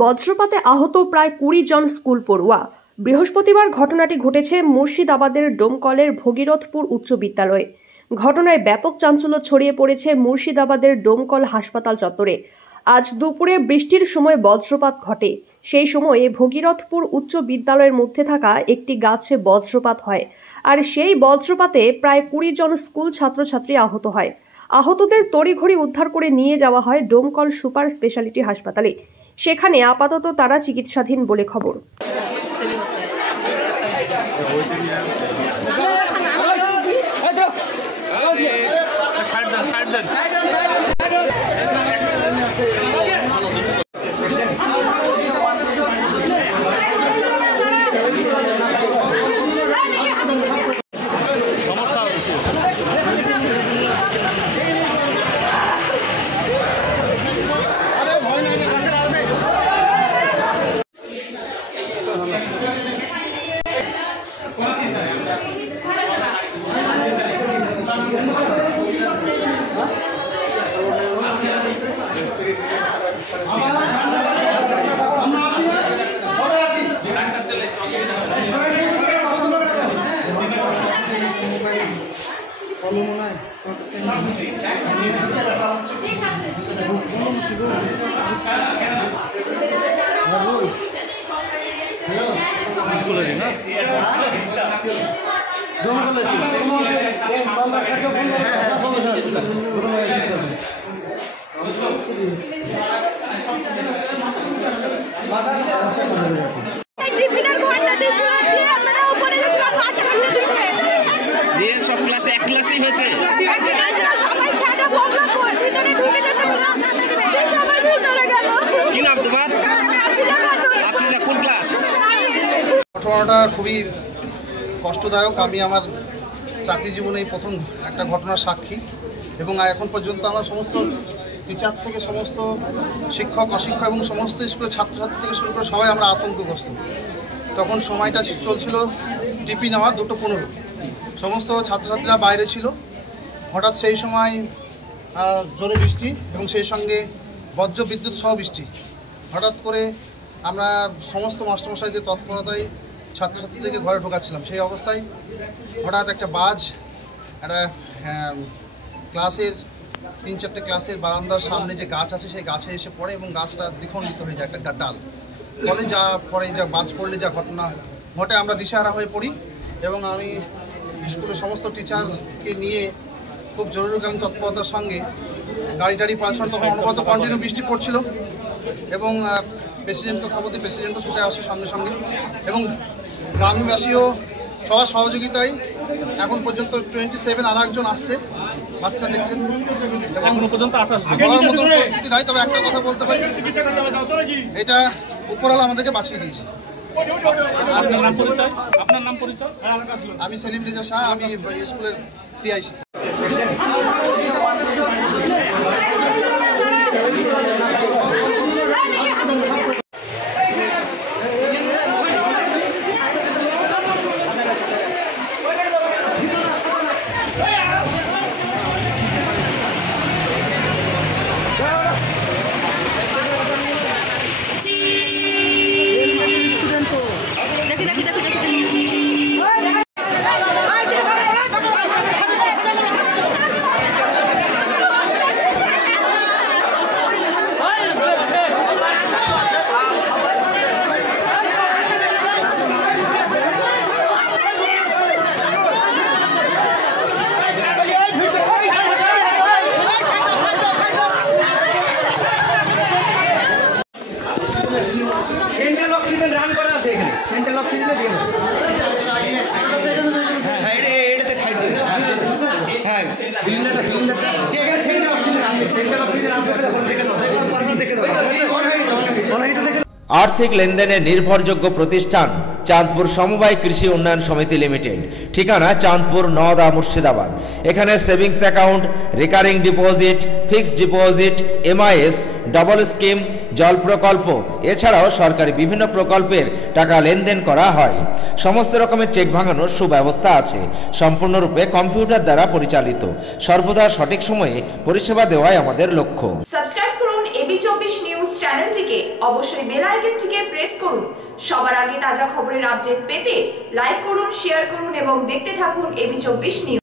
বজ্রপাতে আহত প্রায় 20 জন স্কুল পড়ুয়া। বৃহস্পতিবার ঘটনাটি ঘটেছে মুর্শিদাবাদের ডোমকলের ভগীরথপুর উচ্চ বিদ্যালয়ে। ঘটনায় ব্যাপক চাঞ্চল্য ছড়িয়ে পড়েছে মুর্শিদাবাদের ডোমকল হাসপাতাল চত্বরে। আজ দুপুরে বৃষ্টির সময় বজ্রপাত ঘটে। সেই সময়ে ভগীরথপুর উচ্চ বিদ্যালয়ের মধ্যে থাকা একটি গাছে বজ্রপাত হয়, আর সেই বজ্রপাতে প্রায় 20 জন স্কুল ছাত্রছাত্রী আহত হয়। আহতদের তড়িঘড়ি উদ্ধার করে নিয়ে যাওয়া হয় ডোমকল সুপার স্পেশালিটি হাসপাতালে। সেখানে আপাতত তারা চিকিৎসাধীন বলে খবর। সব ক্লাসে এক ক্লাসেই হয়েছে। কি নাম তোমার? আপনারা কোন ক্লাস? ঘটনাটা খুবই কষ্টদায়ক। আমি আমার চাকরি জীবনে প্রথম একটা ঘটনার সাক্ষী, এবং এখন পর্যন্ত আমার সমস্ত টিচার থেকে সমস্ত শিক্ষক অশিক্ষক এবং সমস্ত স্কুলের ছাত্রছাত্রী থেকে শুরু করে সবাই আমরা আতঙ্কগ্রস্ত। তখন সময়টা চলছিল টিপি নেওয়ার 2:15। সমস্ত ছাত্রছাত্রীরা বাইরে ছিল। হঠাৎ সেই সময় জোরে বৃষ্টি এবং সেই সঙ্গে বজ্র বিদ্যুৎ সহ বৃষ্টি। হঠাৎ করে আমরা সমস্ত মাস্টারমশাইদের তৎপরতায় ছাত্রছাত্রীদেরকে ঘরে ঢোকাচ্ছিলাম। সেই অবস্থায় হঠাৎ একটা বাজ একটা ক্লাসের 3-4টে ক্লাসের বারান্দার সামনে যে গাছ আছে সেই গাছে এসে পড়ে এবং গাছটা দ্বিখণ্ডিত হয়ে যায়, একটা ডাল পরে যা বাজ পড়লে যা ঘটনা ঘটে আমরা দিশেহারা হয়ে পড়ি। এবং আমি স্কুলের সমস্ত টিচারকে নিয়ে খুব জরুরিকালীন তৎপরতার সঙ্গে গাড়ি টাড়ি পাঠানো। তখন অনুগত কন্টিনিউ বৃষ্টি পড়ছিল এবং প্রেসিডেন্টকে খবর দিয়ে প্রেসিডেন্টও ছুটে আসে সঙ্গে সঙ্গে, এবং গ্রামবাসীও সবার সহযোগিতায় এখন পর্যন্ত 27 আর একজন আসছে বাচ্চা দেখছেন, এবং বলার মতন পরিস্থিতি নাই। তবে একটা কথা বলতে পারি, এটা উপরওয়ালা আমাদেরকে বাঁচিয়ে দিয়েছে। আপনার নাম পরিচয়? আমি সেলিম রেজা শাহ, আমি স্কুলের টিআইসি। সেন্ট্রাল অক্সিজেন রান করা আছে এখানে, সেন্ট্রাল অক্সিজেনে দিয়ে এটাতে সাইড দিয়ে হ্যাঁ সিলিন্ডারটা এখানে সেন্ট্রাল অক্সিজেন আছে, সেন্ট্রাল অক্সিজেন আছে দেখে আর্থিক লেনদেনের নির্ভরযোগ্য প্রতিষ্ঠান চাঁদপুর সমবায় কৃষি উন্নয়ন সমিতি লিমিটেড। ঠিকানা চাঁদপুর নওদা মুর্শিদাবাদ। এখানে savings account, recurring deposit, fixed deposit, MIS, double scheme, জল প্রকল্প এছাড়াও সরকারি বিভিন্ন প্রকল্পের টাকা লেনদেন করা হয়। সমস্ত রকমের চেক ভাঙানোর সুব্যবস্থা আছে। সম্পূর্ণরূপে কম্পিউটার দ্বারা পরিচালিত। সর্বদা সঠিক সময়ে পরিষেবা দেওয়াই আমাদের লক্ষ্য। সাবস্ক্রাইব করুন এবি24 নিউজ চ্যানেলটিকে অবশ্যই বেল আইকনটিকে প্রেস করুন। সবার আগে তাজা খবরের আপডেট পেতে লাইক করুন, শেয়ার করুন এবং দেখতে থাকুন এবি24 নিউজ।